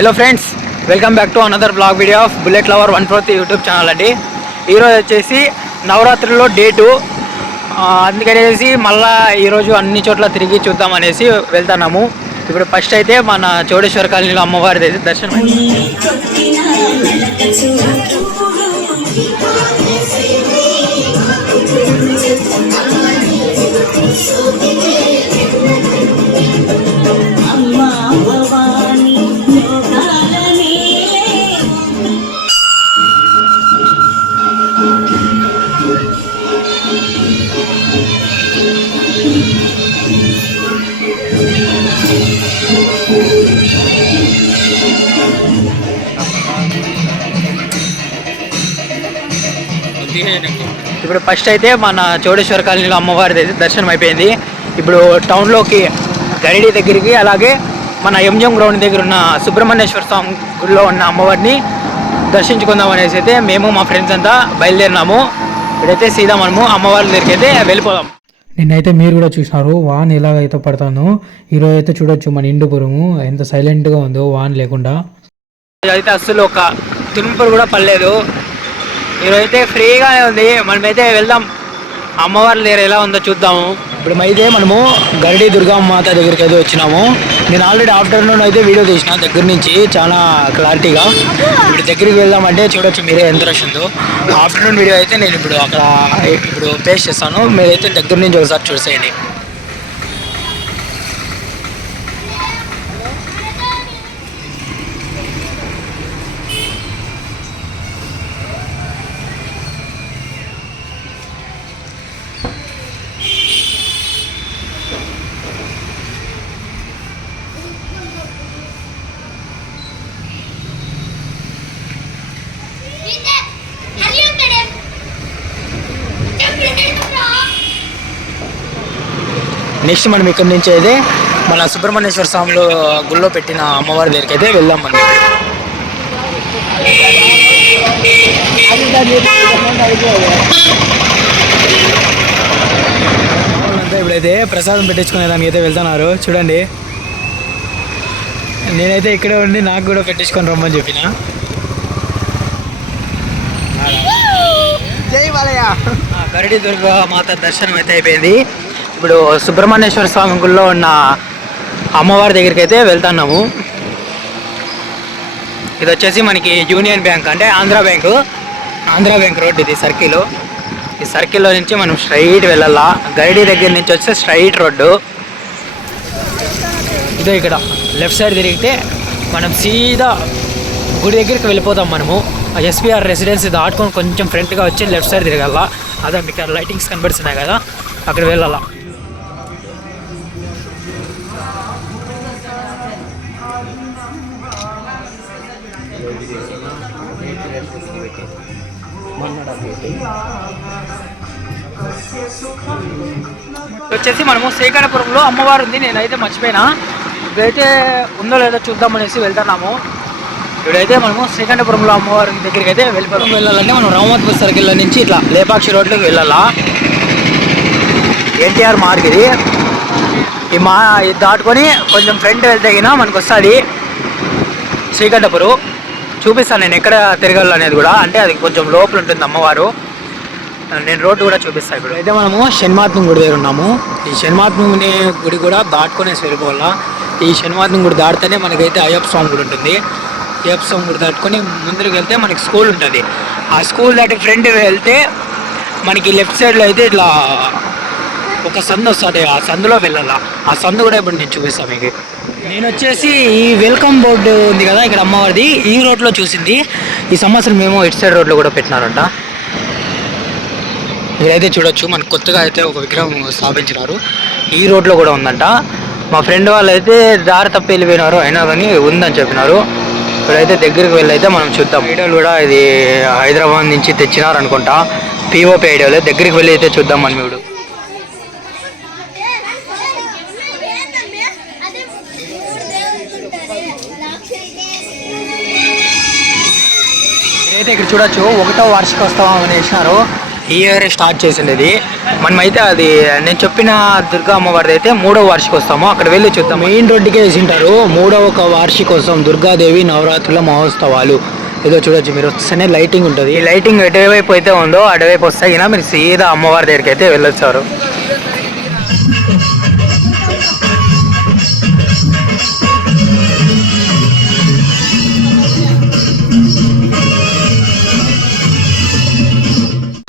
Hello friends, welcome back to another blog video of bullet lover 143 YouTube channel అండి. ఈరోజు వచ్చేసి నవరాత్రిలో date, అందుకనేసి మళ్ళీ ఈరోజు అన్ని చోట్ల తిరిగి చూద్దాం అనేసి వెళ్తున్నాము. ఇప్పుడు ఫస్ట్ అయితే మన చౌడేశ్వర కాలనీలో అమ్మవారి దర్శనం. ఇప్పుడు ఫస్ట్ అయితే మన చౌడేశ్వర కాలనీలో అమ్మవారి దర్శనం అయిపోయింది. ఇప్పుడు టౌన్లోకి గరిడి దగ్గరికి, అలాగే మన ఎంజిఎం గ్రౌండ్ దగ్గర ఉన్న సుబ్రహ్మణ్యేశ్వర స్వామి గుడిలో ఉన్న అమ్మవారిని దర్శించుకుందాం అనేసి అయితే మేము మా ఫ్రెండ్స్ అంతా బయలుదేరినాము. ఇప్పుడైతే సీదా మనము అమ్మవారి దగ్గరికి అయితే వెళ్ళిపోదాం. నిన్నైతే మీరు కూడా చూసినారు వాన్ ఎలాగైతే పడతాను. ఈరోజు అయితే చూడొచ్చు మన ఇండుపురము ఎంత సైలెంట్గా ఉందో వాన్ లేకుండా. అయితే అస్సలు ఒక తునుపురు కూడా పడలేదు. ఈరోజైతే ఫ్రీగానే ఉంది. మనమైతే వెళ్దాం, అమ్మవారి దగ్గర ఎలా ఉందో చూద్దాము. ఇప్పుడు అయితే మనము గరిడి దుర్గామాత దగ్గరికి అయితే వచ్చినాము. నేను ఆల్రెడీ ఆఫ్టర్నూన్ అయితే వీడియో తీసిన దగ్గర నుంచి చాలా క్లారిటీగా. ఇప్పుడు దగ్గరికి వెళ్దామంటే చూడొచ్చు మీరే ఎంత రష్ ఉందో. ఆఫ్టర్నూన్ వీడియో అయితే నేను ఇప్పుడు పేస్ట్ చేస్తాను, మీరైతే దగ్గర నుంచి ఒకసారి చూసేయండి. నెక్స్ట్ మనం ఇక్కడ నుంచి అయితే మన సుబ్రహ్మణ్యేశ్వర స్వామిలో గుళ్ళో పెట్టిన అమ్మవారి దగ్గరికి అయితే వెళ్దాం. మనం ఇప్పుడైతే ప్రసాదం పెట్టించుకునే దానికి అయితే వెళ్తున్నారు. చూడండి, నేనైతే ఇక్కడే ఉండి నాకు కూడా పెట్టించుకొని రమ్మని చెప్పిన. జై బాలయ్య. గరిడి దుర్గా మాత దర్శనం అయితే అయిపోయింది. ఇప్పుడు సుబ్రహ్మణ్యేశ్వర స్వామి గుళ్ళో ఉన్న అమ్మవారి దగ్గరికి అయితే వెళ్తున్నాము. ఇది వచ్చేసి మనకి యూనియన్ బ్యాంక్, అంటే ఆంధ్ర బ్యాంక్ రోడ్. ఇది సర్కిల్. ఈ సర్కిల్లో నుంచి మనం స్ట్రైట్ వెళ్ళాలా. గైడీ దగ్గర నుంచి వచ్చే స్ట్రైట్ రోడ్డు ఇదో. ఇక్కడ లెఫ్ట్ సైడ్ తిరిగితే మనం సీదా గుడి దగ్గరికి వెళ్ళిపోతాం. మనము ఎస్పీఆర్ రెసిడెన్సీ దాటుకొని కొంచెం ఫ్రంట్గా వచ్చి లెఫ్ట్ సైడ్ తిరగాల. అదే మీకు లైటింగ్స్ కనబడుతున్నాయి కదా, అక్కడ వెళ్ళాలా. వచ్చేసి మనము శ్రీకాళపురంలో అమ్మవారు ఉంది. నేనైతే మర్చిపోయినా, ఇప్పుడైతే ఉందో లేదో చూద్దామనేసి వెళ్తున్నాము. ఇప్పుడైతే మనము శ్రీకాళపురంలో అమ్మవారి దగ్గరికి అయితే వెళ్ళాలంటే మనం రామోత్పూర్ సర్కిల్ నుంచి ఇట్లా లేపాక్షి రోడ్లోకి వెళ్ళాలా. ఎన్టీఆర్ మార్గ్ ఇది. ఇది దాటుకొని కొంచెం ఫ్రంట్ వెళ్తే మనకు వస్తుంది శ్రీకంఠపురం. చూపిస్తాను నేను ఎక్కడ తిరగాలి అనేది కూడా, అంటే అది కొంచెం లోపల ఉంటుంది అమ్మవారు. నేను రోడ్డు కూడా చూపిస్తాను. ఇప్పుడు అయితే మనము శనిమాత్మ గుడి దగ్గర ఉన్నాము. ఈ శనిమాత్మని గుడి కూడా దాటుకొనేసి వెళ్ళిపోవాలా. ఈ శనిమాత్మ గుడి దాటితేనే మనకైతే అయ్యప్ప స్వామి గుడి ఉంటుంది. అయ్యప్ప స్వామి గుడి దాటుకొని ముందుకు వెళ్తే మనకి స్కూల్ ఉంటుంది. ఆ స్కూల్ దాటి ఫ్రంట్ వెళ్తే మనకి లెఫ్ట్ సైడ్లో అయితే ఇట్లా ఒక సందు వస్తుంది. ఆ సందులో వెళ్ళాలా. ఆ సందు కూడా ఇప్పుడు నేను చూపిస్తాను మీకు. నేను వచ్చేసి ఈ వెల్కమ్ బోర్డు ఉంది కదా ఇక్కడ అమ్మవారిది, ఈ రోడ్లో చూసింది. ఈ సంవత్సరం మేము ఇటు సైడ్ రోడ్లో కూడా పెట్టినారంట. ఇక్కడైతే చూడొచ్చు మనకు కొత్తగా అయితే ఒక విగ్రహం స్థాపించినారు. ఈ రోడ్లో కూడా ఉందంట. మా ఫ్రెండ్ వాళ్ళు అయితే దారి తప్పి వెళ్ళిపోయినారు, అయినా కానీ ఉందని చెప్పినారు. ఇక్కడైతే దగ్గరికి వెళ్ళి అయితే మనం చూద్దాం. ఐడియాలు కూడా ఇది హైదరాబాద్ నుంచి తెచ్చినారు అనుకుంటా, పిఓపి ఐడియాలు. దగ్గరికి వెళ్ళి అయితే చూద్దాం మనం. ఇప్పుడు అయితే ఇక్కడ చూడొచ్చు 1వ వార్షికోత్సవం అని వేసినారు. ఈ ఇయర్ స్టార్ట్ చేసిండేది. మనమైతే అది నేను చెప్పిన దుర్గా అమ్మవారిది అయితే 3వ వార్షికోత్సవం, అక్కడ వెళ్ళి చూద్దాం. మెయిన్ రోడ్డుకే వేసింటారు 3వ వార్షికోత్సవం దుర్గాదేవి నవరాత్రుల మహోత్సవాలు. ఏదో చూడొచ్చు మీరు, వస్తేనే లైటింగ్ ఉంటుంది. ఈ లైటింగ్ ఎటువైపు అయితే ఉందో అటువైపు వస్తాయినా మీరు సీదా అమ్మవారి దగ్గరికి అయితే వెళ్ళొచ్చారు.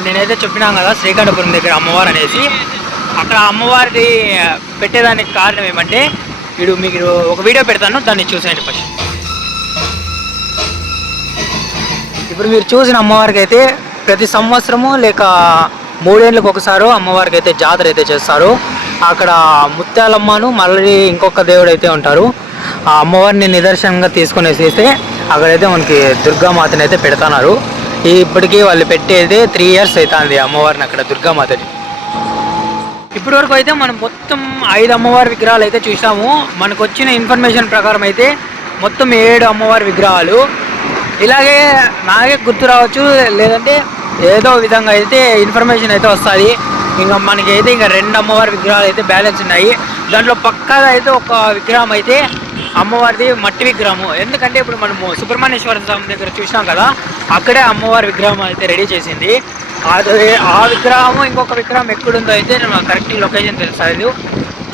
నేనైతే చెప్పినాం కదా శ్రీకంఠపురం దగ్గర అమ్మవారు అనేసి. అక్కడ అమ్మవారిది పెట్టేదానికి కారణం ఏమంటే, ఇప్పుడు మీకు ఒక వీడియో పెడతాను, దాన్ని చూసేయండి ఫస్ట్. ఇప్పుడు మీరు చూసిన అమ్మవారికి అయితే ప్రతి సంవత్సరము లేక 3 ఏళ్ళకి ఒకసారి అమ్మవారికి అయితే జాతర అయితే చేస్తారు. అక్కడ ముత్యాలమ్మను మళ్ళీ ఇంకొక దేవుడు అయితే ఉంటారు. ఆ అమ్మవారిని నిదర్శనంగా తీసుకునేసేస్తే అక్కడైతే మనకి దుర్గామాతని అయితే పెడతాన్నారు. ఇప్పటికీ వాళ్ళు పెట్టేది 3 ఇయర్స్ అవుతుంది అమ్మవారిని అక్కడ దుర్గామాతని. ఇప్పటి వరకు అయితే మనం మొత్తం 5 అమ్మవారి విగ్రహాలు అయితే చూసాము. మనకు వచ్చిన ఇన్ఫర్మేషన్ ప్రకారం అయితే మొత్తం 7 అమ్మవారి విగ్రహాలు. ఇలాగే నాకే గుర్తు రావచ్చు, లేదంటే ఏదో విధంగా అయితే ఇన్ఫర్మేషన్ అయితే వస్తుంది. ఇంకా మనకైతే ఇంకా 2 అమ్మవారి విగ్రహాలు అయితే బ్యాలెన్స్ ఉన్నాయి. దాంట్లో పక్కాగా అయితే ఒక విగ్రహం అయితే అమ్మవారిది మట్టి విగ్రహము. ఎందుకంటే ఇప్పుడు మనము సుబ్రహ్మణ్యేశ్వర స్వామి దగ్గర చూసినాం కదా, అక్కడే అమ్మవారి విగ్రహం అయితే రెడీ చేసింది. ఆ విగ్రహము ఇంకొక విగ్రహం ఎక్కడుందో అయితే నాకు కరెక్ట్ లొకేషన్ తెలుసు.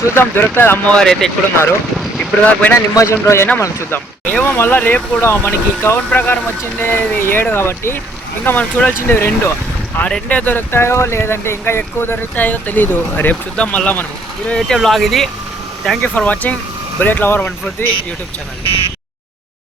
చూద్దాం, దొరుకుతుంది అమ్మవారు అయితే ఎక్కడున్నారు. ఇప్పుడు కాకపోయినా నిమజ్జనం రోజైనా మనం చూద్దాం. ఏమో మళ్ళీ రేపు కూడా మనకి కౌంట్ ప్రకారం వచ్చింది 7 కాబట్టి ఇంకా మనం చూడాల్సింది 2. ఆ 2 దొరుకుతాయో లేదంటే ఇంకా ఎక్కువ దొరుకుతాయో తెలీదు. రేపు చూద్దాం మళ్ళీ మనం. ఈరోజు అయితే వ్లాగ్ ఇది. Thank you for watching bullet lover 143 YouTube channel.